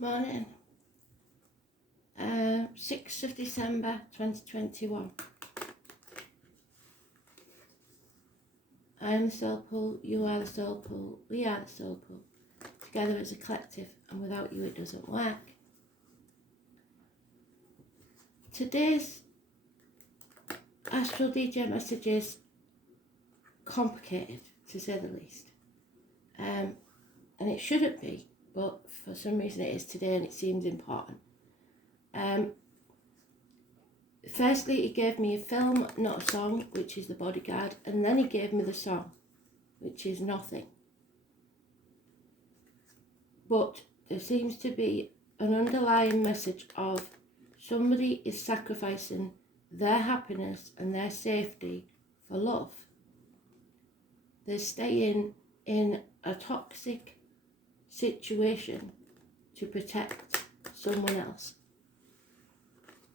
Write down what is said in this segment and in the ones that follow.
Morning. 6th of December 2021. I am the soul pool, you are the soul pool, we are the soul pool. Together as a collective, and without you it doesn't work. Today's Astral DJ message is complicated, to say the least. And it shouldn't be, but for some reason it is today and it seems important. Firstly, he gave me a film, not a song, which is The Bodyguard, and then he gave me the song, which is Nothing. But there seems to be an underlying message of somebody is sacrificing their happiness and their safety for love. They're staying in a toxic situation to protect someone else.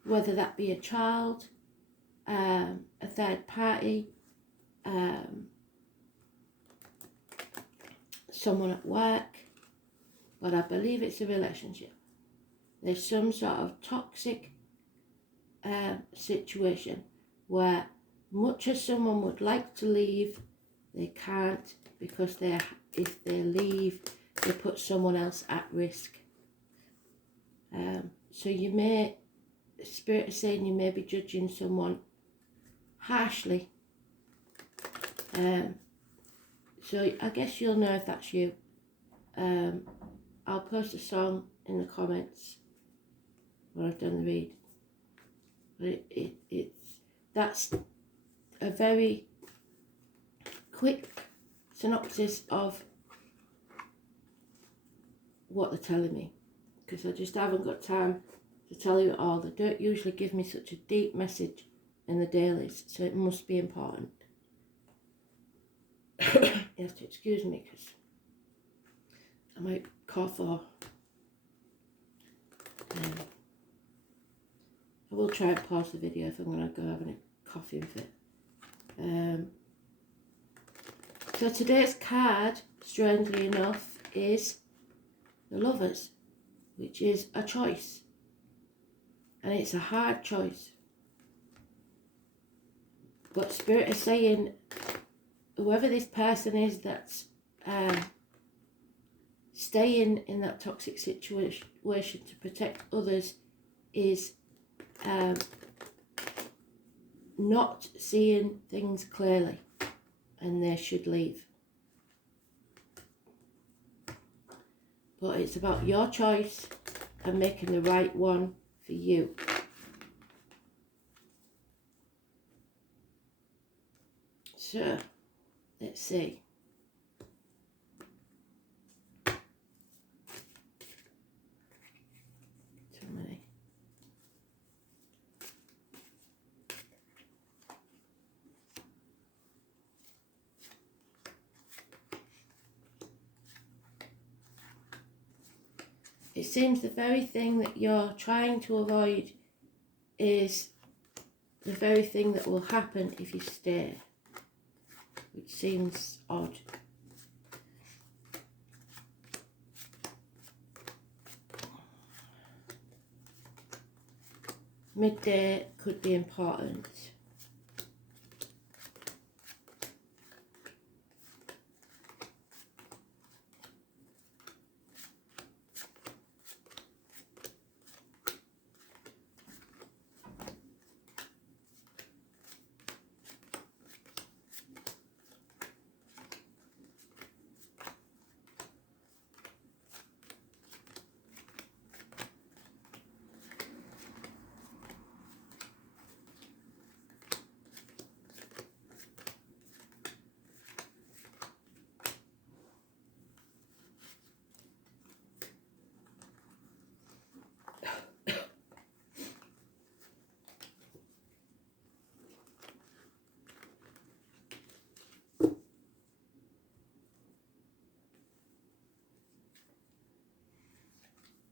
Whether that be a child, a third party, someone at work, but I believe it's a relationship. There's some sort of toxic situation where much as someone would like to leave, they can't, because if they leave, they put someone else at risk. So you may, Spirit is saying you may be judging someone harshly. So I guess you'll know if that's you. I'll post a song in the comments when I've done the read. But that's a very quick synopsis of what they're telling me, because I just haven't got time to tell you it all. They don't usually give me such a deep message in the dailies, so it must be important. You have to excuse me because I might cough or I will try and pause the video if I'm going to go having a coughing fit. So today's card, strangely enough, is the Lovers, which is a choice. And it's a hard choice. But Spirit is saying, whoever this person is that's staying in that toxic situation to protect others is not seeing things clearly, and they should leave. But it's about your choice and making the right one for you. So, let's see. Too many. It seems the very thing that you're trying to avoid is the very thing that will happen if you stay, which seems odd. Midday could be important.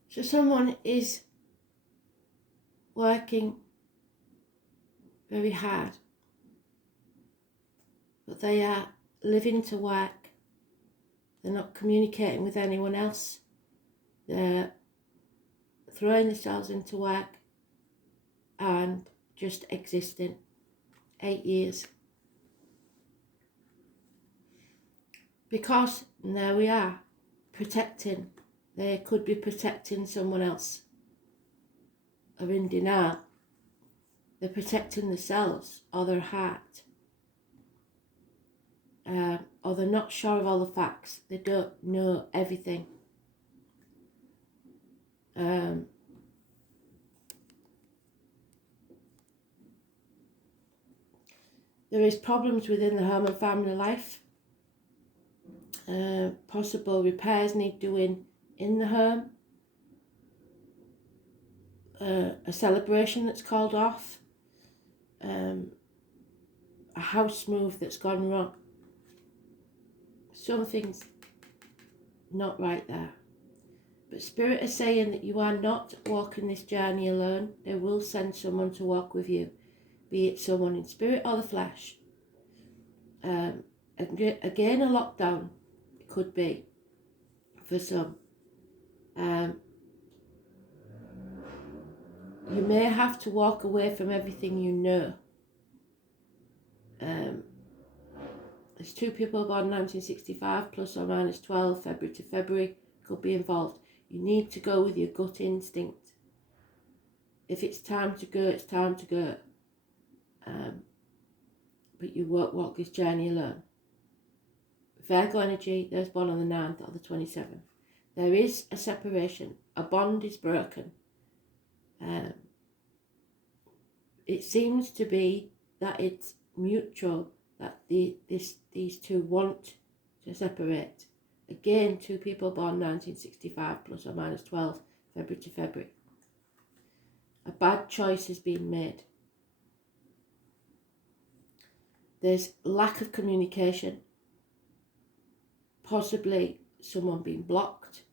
So someone is working very hard, but they are living to work. They're not communicating with anyone else. They're throwing themselves into work and just existing. 8 years. Because there we are, protecting. They could be protecting someone else, or in denial. They're protecting themselves or their heart. Or they're not sure of all the facts. They don't know everything. There is problems within the home and family life. Possible repairs need doing in the home. A celebration that's called off. A house move that's gone wrong. Something's not right there. But Spirit is saying that you are not walking this journey alone. They will send someone to walk with you, be it someone in spirit or the flesh. Again, a lockdown, it could be for some. You may have to walk away from everything you know. There's 2 people born in 1965, plus or minus 12, February to February, could be involved. You need to go with your gut instinct. If it's time to go, it's time to go. But you won't walk this journey alone. Virgo Energy, those born on the 9th or the 27th. There is a separation. A bond is broken. It seems to be that it's mutual, that these two want to separate. Again, 2 people born 1965, plus or minus 12, February to February. A bad choice has been made. There's lack of communication. Possibly someone being blocked.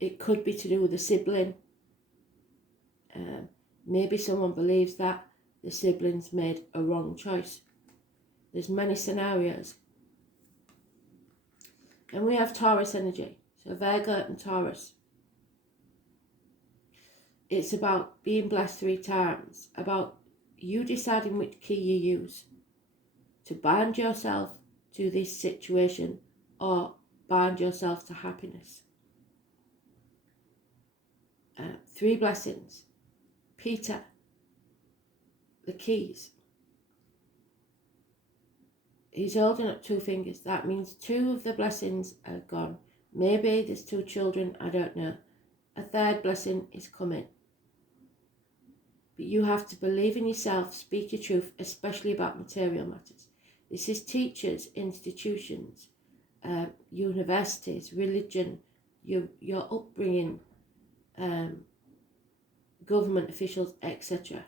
It could be to do with a sibling. Maybe someone believes that the siblings made a wrong choice. There's many scenarios. And we have Taurus energy. So Virgo and Taurus. It's about being blessed 3 times. About you deciding which key you use to bind yourself to this situation or bind yourself to happiness. 3 blessings. Peter, the keys. He's holding up 2 fingers. That means 2 of the blessings are gone. Maybe there's 2 children, I don't know. A 3rd blessing is coming. But you have to believe in yourself, speak your truth, especially about material matters. This is teachers, institutions, universities, religion, your upbringing, government officials, etc.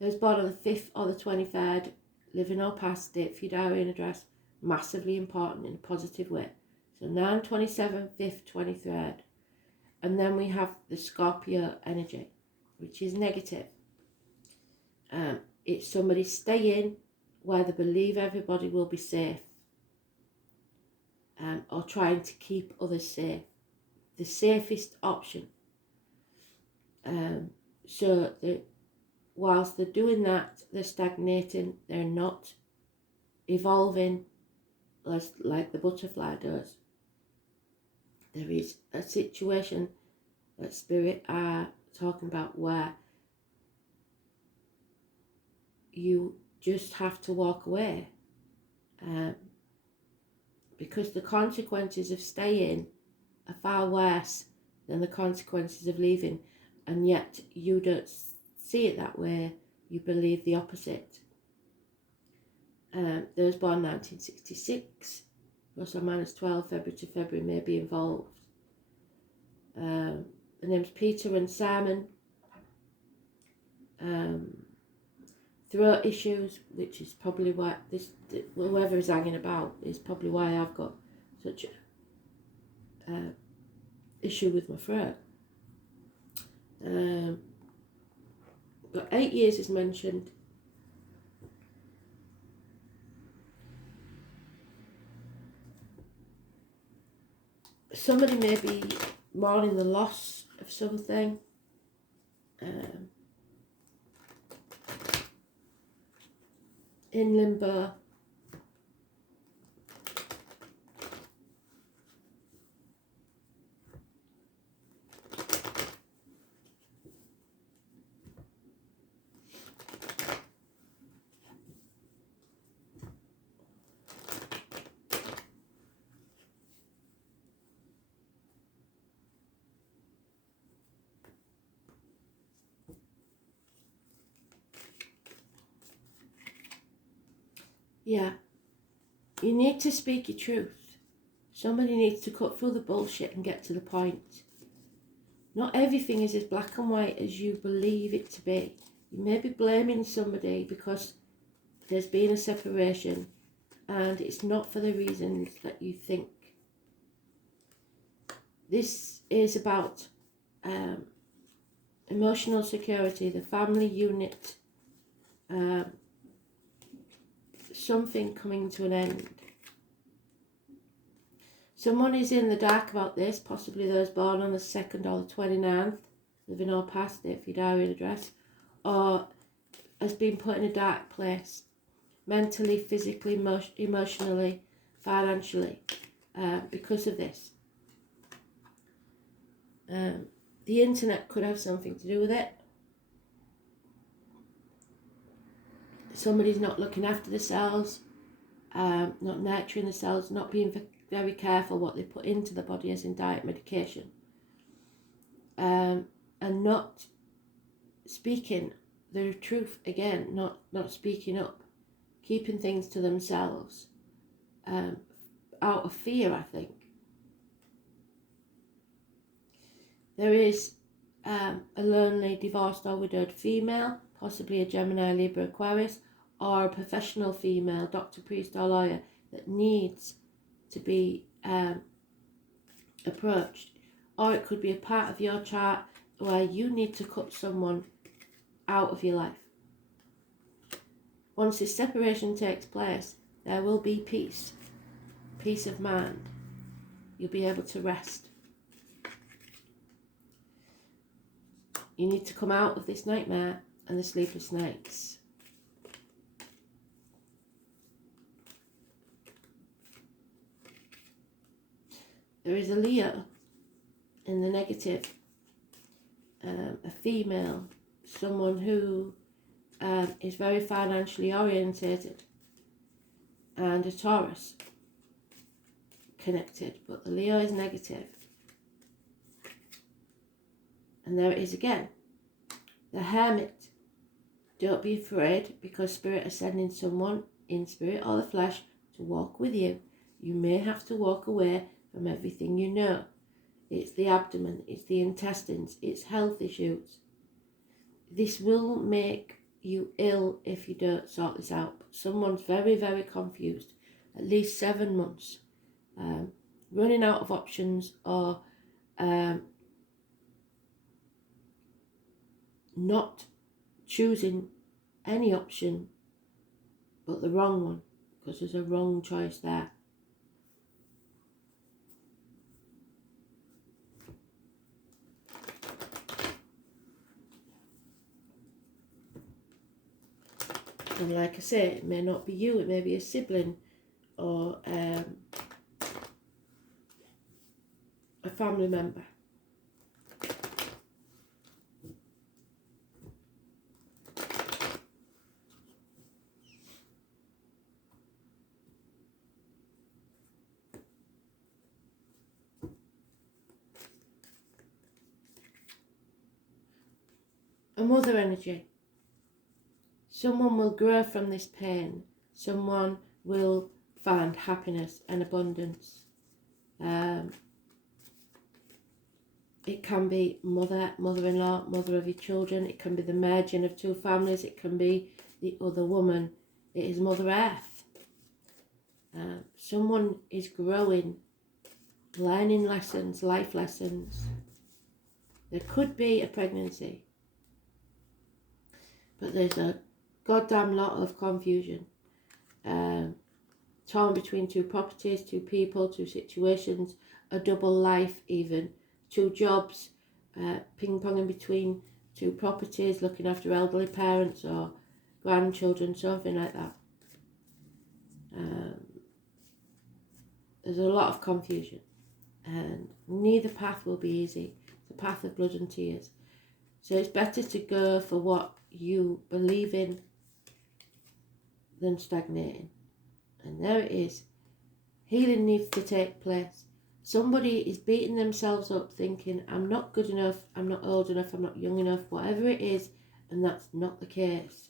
Those born on the 5th or the 23rd, living or past, date for your diary and address, massively important in a positive way. So 9, 27, 5th, 23rd. And then we have the Scorpio energy, which is negative. It's somebody staying where they believe everybody will be safe, or trying to keep others safe. The safest option. So whilst they're doing that, they're stagnating, they're not evolving like the butterfly does. There is a situation that Spirit are talking about where you just have to walk away, because the consequences of staying are far worse than the consequences of leaving, and yet you don't see it that way. You believe the opposite. Those born 1966, plus or minus 12, February to February, may be involved. The names Peter and Simon. Throat issues, which is probably why whoever is hanging about is probably why I've got such a issue with my throat. But 8 years is mentioned. somebody may be mourning the loss of something. In limbo. Yeah, you need to speak your truth. Somebody needs to cut through the bullshit and get to the point. Not everything is as black and white as you believe it to be. You may be blaming somebody because there's been a separation and it's not for the reasons that you think. This is about emotional security, the family unit, something coming to an end. Someone is in the dark about this, possibly those born on the 2nd or the 29th, living or past it for your diary address, or has been put in a dark place, mentally, physically, emotionally, financially, because of this. The internet could have something to do with it. Somebody's not looking after themselves, not nurturing themselves, not being very careful what they put into the body as in diet, medication, and not speaking the truth again, not speaking up, keeping things to themselves, out of fear, I think. There is a lonely, divorced or widowed female, possibly a Gemini, Libra, Aquarius, or a professional female, doctor, priest or lawyer, that needs to be approached. Or it could be a part of your chart where you need to cut someone out of your life. Once this separation takes place, there will be peace of mind. You'll be able to rest. You need to come out of this nightmare and the sleepless nights. There is a Leo in the negative, a female, someone who is very financially orientated, and a Taurus connected, but the Leo is negative. And there it is again, the Hermit. Don't be afraid, because Spirit is sending someone in spirit or the flesh to walk with you. You may have to walk away from everything you know. It's the abdomen, it's the intestines, it's health issues. This will make you ill if you don't sort this out. Someone's very, very confused. At least 7 months. Running out of options, or not choosing any option but the wrong one, because there's a wrong choice there. And like I say, it may not be you, it may be a sibling or a family member. A mother energy. Someone will grow from this pain. Someone will find happiness and abundance. It can be mother, mother-in-law, mother of your children. It can be the merging of two families. It can be the other woman. It is Mother Earth. Someone is growing, learning lessons, life lessons. There could be a pregnancy, but there's a goddamn lot of confusion. Torn between two properties, two people, two situations, a double life even, 2 jobs, ping-ponging between 2 properties, looking after elderly parents or grandchildren, something like that. There's a lot of confusion, and neither path will be easy. It's a path of blood and tears. So it's better to go for what you believe in than stagnating. And there it is. Healing needs to take place. Somebody is beating themselves up thinking, I'm not good enough, I'm not old enough, I'm not young enough, whatever it is, and that's not the case.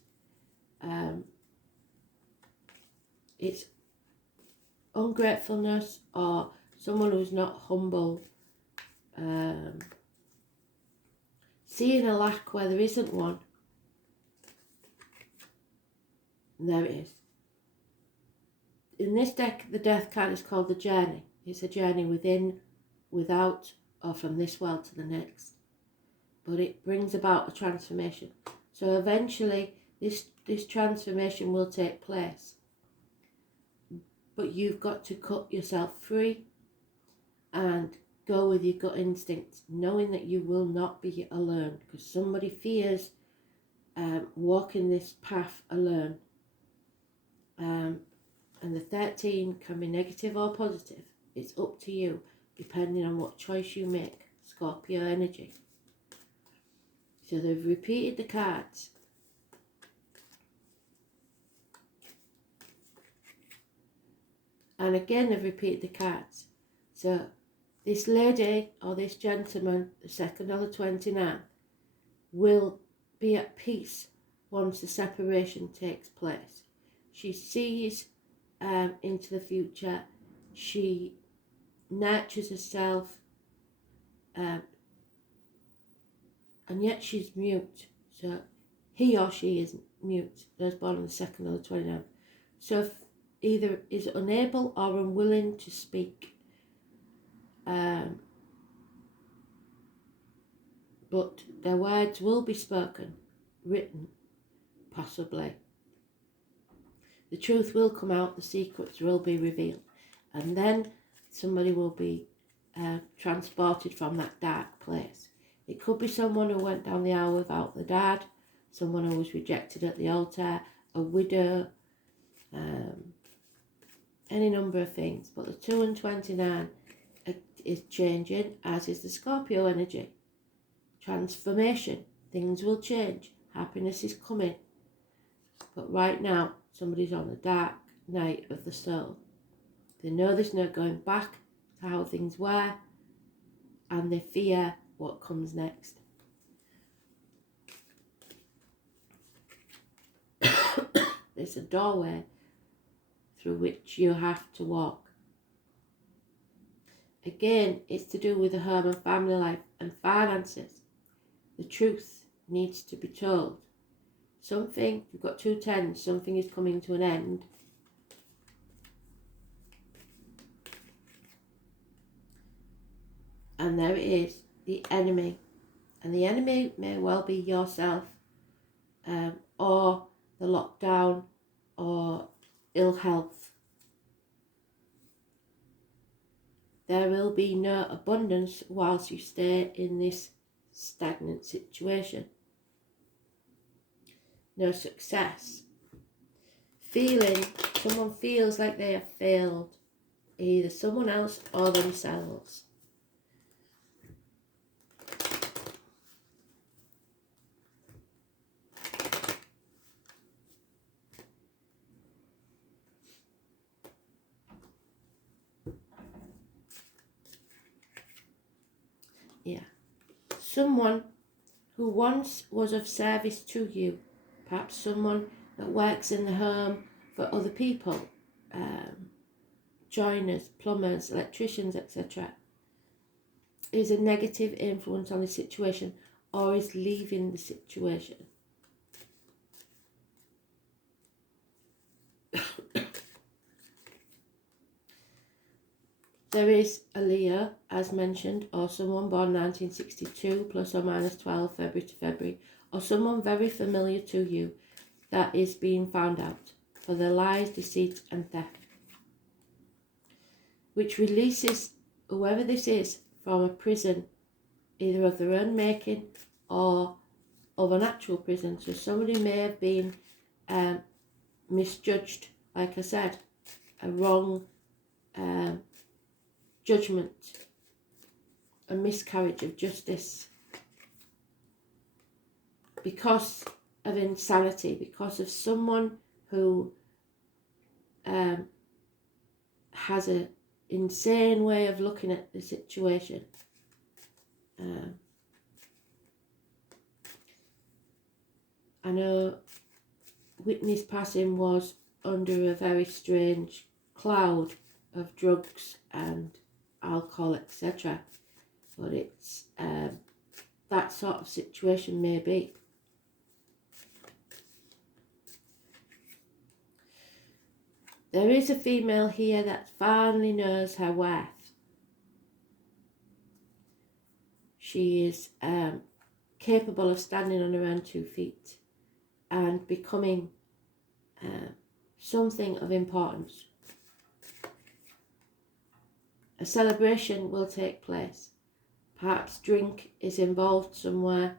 It's ungratefulness or someone who's not humble, seeing a lack where there isn't one. And there it is. In this deck, the death card is called the journey. It's a journey within, without, or from this world to the next. But it brings about a transformation. So eventually, this transformation will take place. But you've got to cut yourself free and go with your gut instincts, knowing that you will not be alone, because somebody fears walking this path alone. And the 13 can be negative or positive. It's up to you, depending on what choice you make. Scorpio energy. So they've repeated the cards. And again they've repeated the cards. So this lady or this gentleman, the 2nd or the 29th, will be at peace once the separation takes place. She sees into the future. She nurtures herself, and yet she's mute. So he or she is mute. Those born on the 2nd or the 29th. So if either is unable or unwilling to speak. But their words will be spoken, written, possibly. The truth will come out, the secrets will be revealed. And then somebody will be transported from that dark place. It could be someone who went down the aisle without the dad, someone who was rejected at the altar, a widow, any number of things. But the 2 and 29 is changing, as is the Scorpio energy. Transformation. Things will change. Happiness is coming. But right now, somebody's on the dark night of the soul. They know there's no going back to how things were, and they fear what comes next. There's a doorway through which you have to walk. Again, it's to do with the home and family life and finances. The truth needs to be told. Something, you've got 2 10s, something is coming to an end. And there it is, the enemy. And the enemy may well be yourself, or the lockdown, or ill health. There will be no abundance whilst you stay in this stagnant situation. No success. Someone feels like they have failed, either someone else or themselves. Yeah. Someone who once was of service to you, perhaps someone that works in the home for other people, joiners, plumbers, electricians, etc., is a negative influence on the situation or is leaving the situation. There is a Leo, as mentioned, or someone born 1962, plus or minus 12 February to February, or someone very familiar to you that is being found out for their lies, deceit and theft, which releases whoever this is, from a prison, either of their own making or of an actual prison. So somebody may have been misjudged, like I said, a wrong judgment, a miscarriage of justice, because of insanity, because of someone who has an insane way of looking at the situation. I know Whitney's passing was under a very strange cloud of drugs and alcohol, etc. But it's that sort of situation maybe. There is a female here that finally knows her worth. She is capable of standing on her own 2 feet and becoming something of importance. A celebration will take place. Perhaps drink is involved somewhere.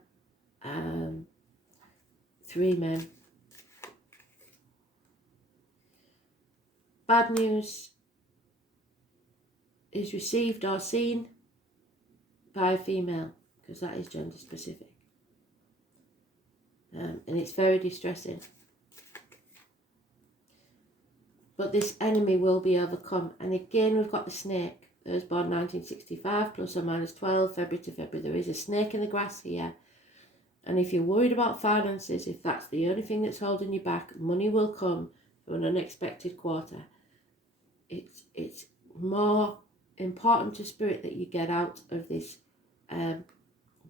3 men. Bad news is received or seen by a female, because that is gender specific. And it's very distressing. But this enemy will be overcome. And again, we've got the snake. Those born 1965, plus or minus 12, February to February. There is a snake in the grass here. And if you're worried about finances, if that's the only thing that's holding you back, money will come from an unexpected quarter. It's more important to spirit that you get out of this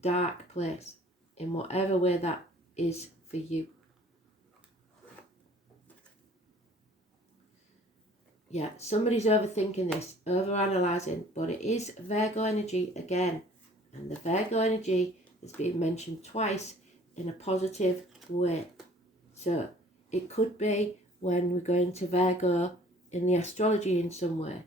dark place in whatever way that is for you. Yeah, somebody's overthinking this, overanalyzing, but it is Virgo energy again. And the Virgo energy is being mentioned twice in a positive way. So it could be when we're going to Virgo in the astrology in some way.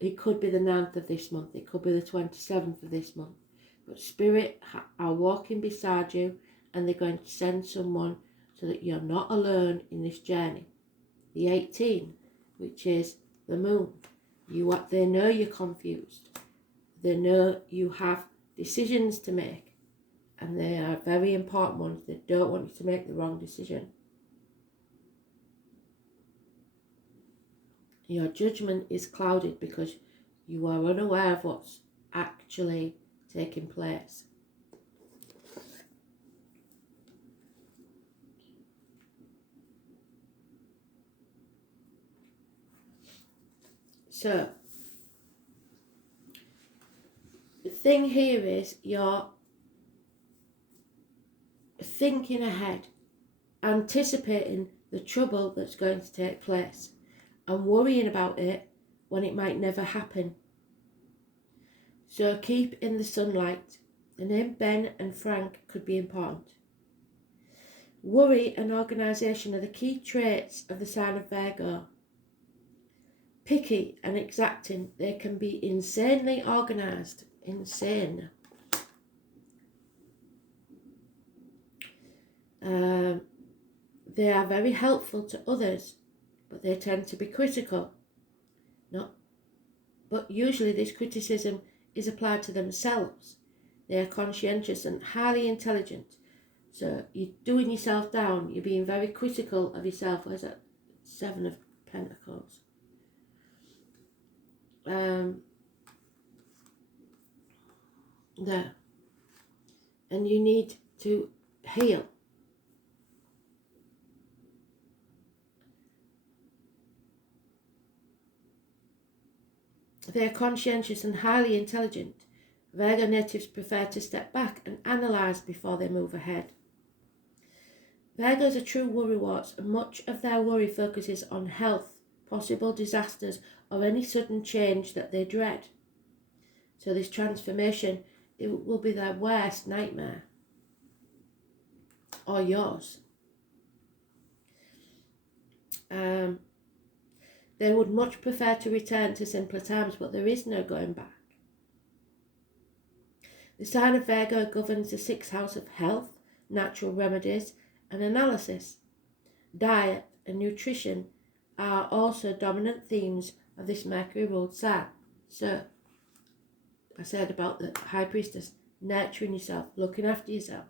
It could be the 9th of this month. It could be the 27th of this month. But Spirit are walking beside you, and they're going to send someone so that you're not alone in this journey. The 18, which is the moon. They know you're confused. They know you have decisions to make, and they are very important ones. They don't want you to make the wrong decision. Your judgment is clouded because you are unaware of what's actually taking place. So, the thing here is you're thinking ahead, anticipating the trouble that's going to take place, and worrying about it when it might never happen. So keep in the sunlight. The name Ben and Frank could be important. Worry and organisation are the key traits of the sign of Virgo. Picky and exacting, they can be insanely organised. Insane. They are very helpful to others, but they tend to be critical. But usually this criticism is applied to themselves. They are conscientious and highly intelligent. So you're doing yourself down. You're being very critical of yourself. Where's that? 7 of Pentacles. There. And you need to heal. They are conscientious and highly intelligent. Virgo natives prefer to step back and analyse before they move ahead. Virgos are true worrywarts, and much of their worry focuses on health, possible disasters, or any sudden change that they dread. So this transformation, it will be their worst nightmare. Or yours. They would much prefer to return to simpler times, but there is no going back. The sign of Virgo governs the 6th house of health, natural remedies, and analysis. Diet and nutrition are also dominant themes of this Mercury-ruled sign. So, I said about the High Priestess, nurturing yourself, looking after yourself.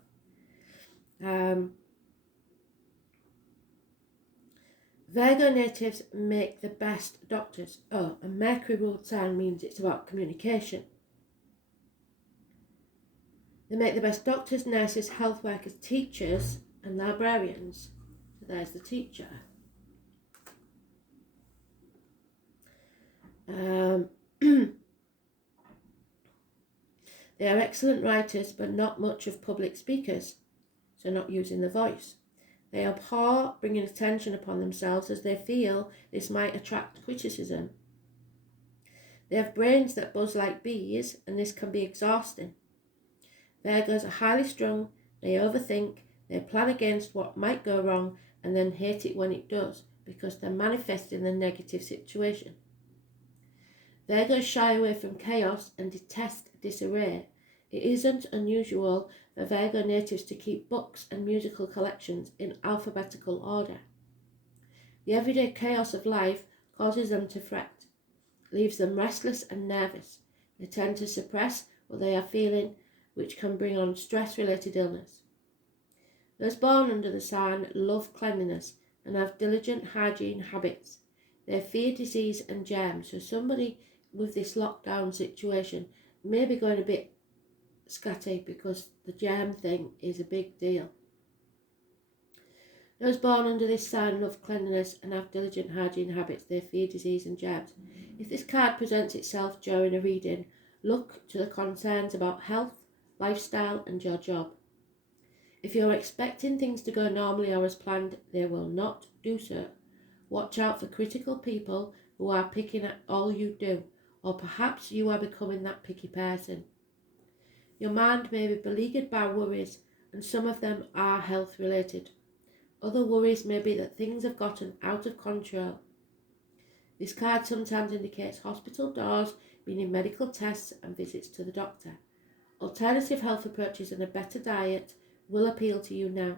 Virgo natives make the best doctors. Oh, a Mercury-ruled sign means it's about communication. They make the best doctors, nurses, health workers, teachers, and librarians. So there's the teacher. They are excellent writers, but not much of public speakers, so not using the voice. They abhor bringing attention upon themselves as they feel this might attract criticism. They have brains that buzz like bees, and this can be exhausting. Virgos are highly strung, they overthink, they plan against what might go wrong, and then hate it when it does, because they're manifesting the negative situation. Virgos shy away from chaos and detest disarray. It isn't unusual for Virgo natives to keep books and musical collections in alphabetical order. The everyday chaos of life causes them to fret, leaves them restless and nervous. They tend to suppress what they are feeling, which can bring on stress-related illness. Those born under the sign love cleanliness and have diligent hygiene habits. They fear disease and germs, so somebody with this lockdown situation may be going a bit scatty because the germ thing is a big deal. Those born under this sign love cleanliness and have diligent hygiene habits. They fear disease and germs. If this card presents itself during a reading, look to the concerns about health, lifestyle, and your job. If you're expecting things to go normally or as planned, they will not do so. Watch out for critical people who are picking at all you do, or perhaps you are becoming that picky person. Your mind may be beleaguered by worries, and some of them are health related. Other worries may be that things have gotten out of control. This card sometimes indicates hospital doors, meaning medical tests and visits to the doctor. Alternative health approaches and a better diet will appeal to you now.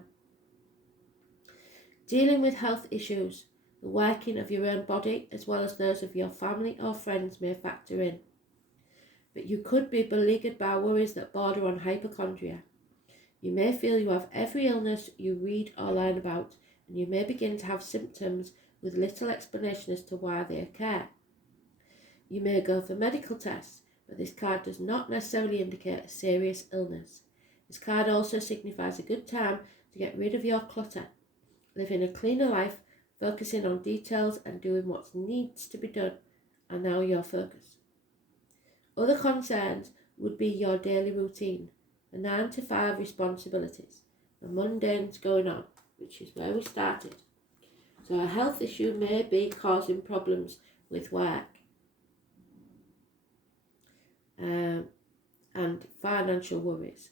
Dealing with health issues, the working of your own body as well as those of your family or friends may factor in. But you could be beleaguered by worries that border on hypochondria. You may feel you have every illness you read or learn about, and you may begin to have symptoms with little explanation as to why they occur. You may go for medical tests, but this card does not necessarily indicate a serious illness. This card also signifies a good time to get rid of your clutter, living a cleaner life, focusing on details and doing what needs to be done are now your focus. Other concerns would be your daily routine, the 9 to 5 responsibilities, the mundanes going on, which is where we started. So a health issue may be causing problems with work and financial worries.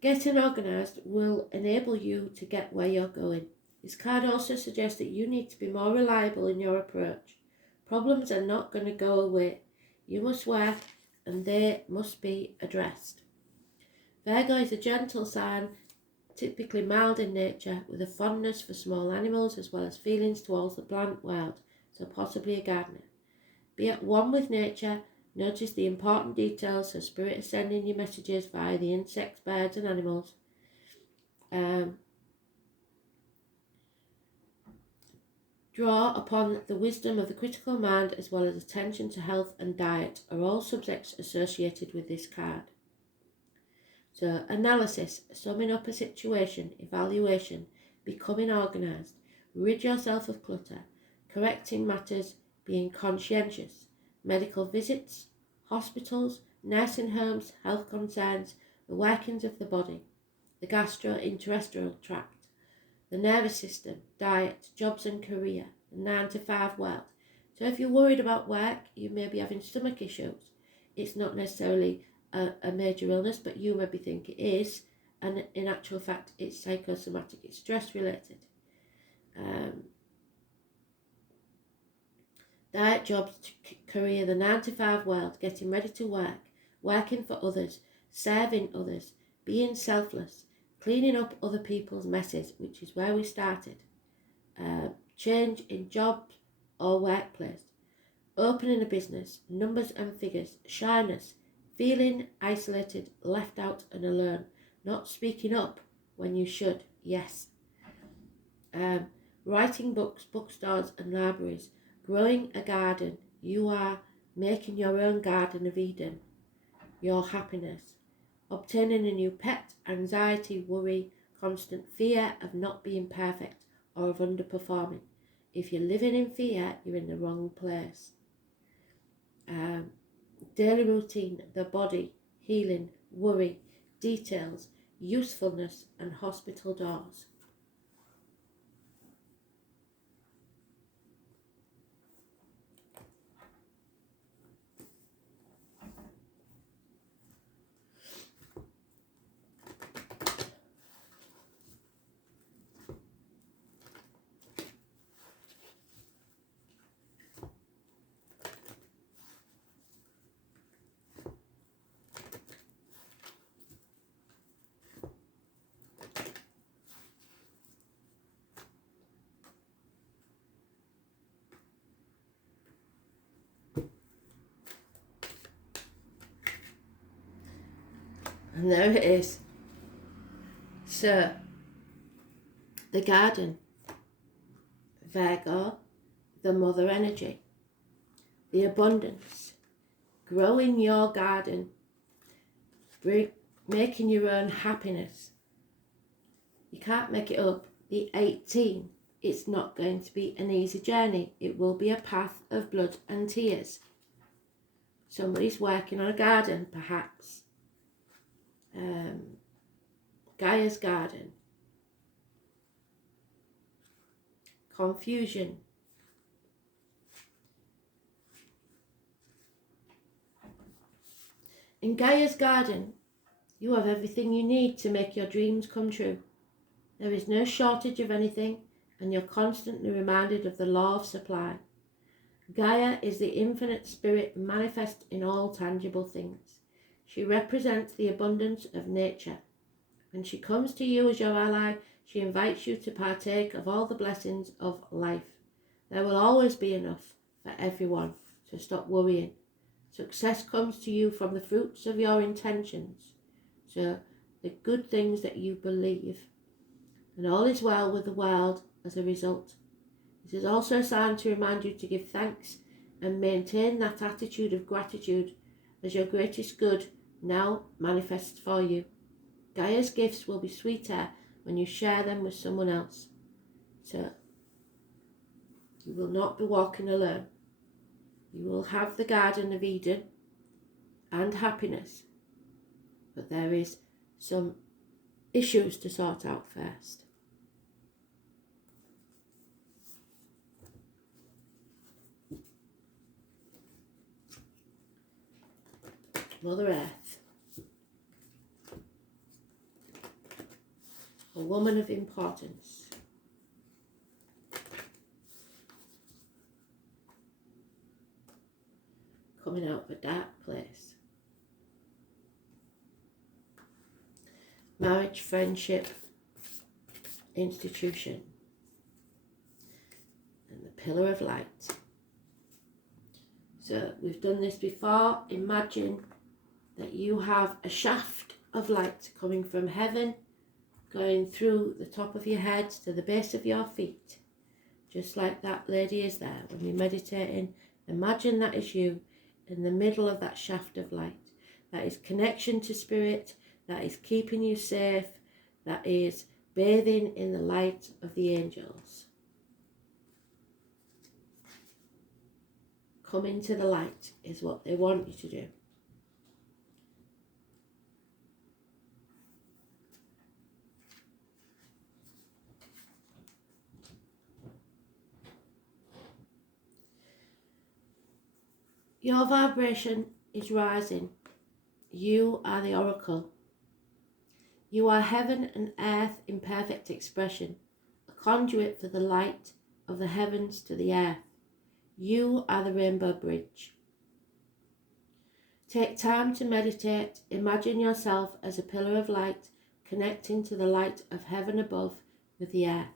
Getting organised will enable you to get where you're going. This card also suggests that you need to be more reliable in your approach. Problems are not going to go away. You must work and they must be addressed. Virgo is a gentle sign, typically mild in nature, with a fondness for small animals as well as feelings towards the plant world, so possibly a gardener. Be at one with nature. Notice the important details, so Spirit is sending you messages via the insects, birds and animals. Draw upon the wisdom of the critical mind as well as attention to health and diet are all subjects associated with this card. So analysis, summing up a situation, evaluation, becoming organised, rid yourself of clutter, correcting matters, being conscientious, medical visits, hospitals, nursing homes, health concerns, the workings of the body, the gastrointestinal tract, the nervous system, diet, jobs and career, the 9 to 5 world. So if you're worried about work, you may be having stomach issues. It's not necessarily a major illness, but you maybe think it is. and in actual fact it's psychosomatic, it's stress related. Diet, jobs, career, the 9 to 5 world, getting ready to work, working for others, serving others, being selfless, cleaning up other people's messes, which is where we started. Change in job or workplace, opening a business, numbers and figures, shyness, feeling isolated, left out and alone, not speaking up when you should, yes. Writing books, bookstores and libraries, growing a garden, you are making your own Garden of Eden, your happiness, obtaining a new pet, anxiety, worry, constant fear of not being perfect or of underperforming. If you're living in fear, you're in the wrong place. Daily routine, the body, healing, worry, details, usefulness and hospital doors. And there it is. So, the garden, Virgo, the mother energy, the abundance, growing your garden, making your own happiness. You can't make it up. The 18, it's not going to be an easy journey. It will be a path of blood and tears. Somebody's working on a garden, perhaps. Gaia's garden. Confusion. In Gaia's garden, you have everything you need to make your dreams come true. There is no shortage of anything, and you're constantly reminded of the law of supply. Gaia is the infinite spirit manifest in all tangible things. She represents the abundance of nature. When she comes to you as your ally, she invites you to partake of all the blessings of life. There will always be enough for everyone, so stop worrying. Success comes to you from the fruits of your intentions, so the good things that you believe. And all is well with the world as a result. This is also a sign to remind you to give thanks and maintain that attitude of gratitude as your greatest good now manifests for you. Gaia's gifts will be sweeter when you share them with someone else. So, you will not be walking alone. You will have the Garden of Eden and happiness. But there is some issues to sort out first. Mother Earth. A woman of importance. Coming out of a dark place. Marriage, friendship, institution. And the pillar of light. So we've done this before. Imagine that you have a shaft of light coming from heaven, going through the top of your head to the base of your feet. Just like that lady is there when you're meditating. Imagine that is you in the middle of that shaft of light. That is connection to spirit, that is keeping you safe, that is bathing in the light of the angels. Come into the light is what they want you to do. Your vibration is rising. You are the oracle. You are heaven and earth in perfect expression, a conduit for the light of the heavens to the earth. You are the rainbow bridge. Take time to meditate. Imagine yourself as a pillar of light connecting to the light of heaven above with the earth.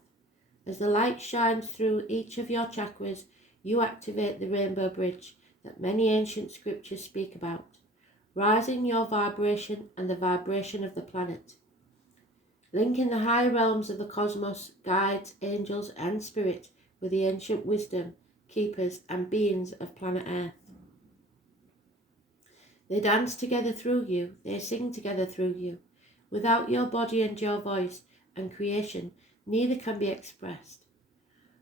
As the light shines through each of your chakras, you activate the rainbow bridge that many ancient scriptures speak about, rising your vibration and the vibration of the planet. Linking the high realms of the cosmos, guides, angels and spirit with the ancient wisdom, keepers and beings of planet Earth. They dance together through you, they sing together through you. Without your body and your voice and creation, neither can be expressed.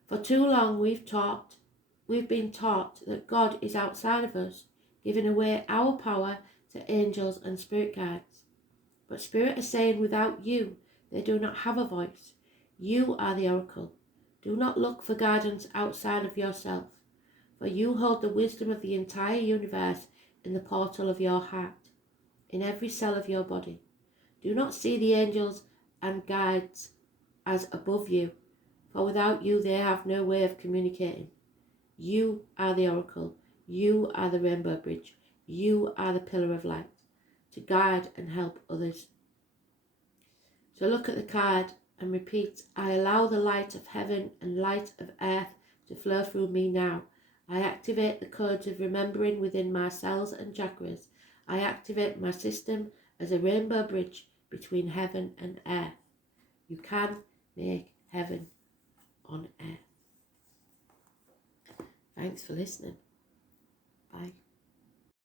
For too long we've been taught that God is outside of us, giving away our power to angels and spirit guides. But spirit is saying without you, they do not have a voice. You are the oracle. Do not look for guidance outside of yourself, for you hold the wisdom of the entire universe in the portal of your heart, in every cell of your body. Do not see the angels and guides as above you, for without you they have no way of communicating. You are the oracle. You are the rainbow bridge. You are the pillar of light to guide and help others. So look at the card and repeat, I allow the light of heaven and light of earth to flow through me now. I activate the codes of remembering within my cells and chakras. I activate my system as a rainbow bridge between heaven and earth. You can make heaven on earth. Thanks for listening.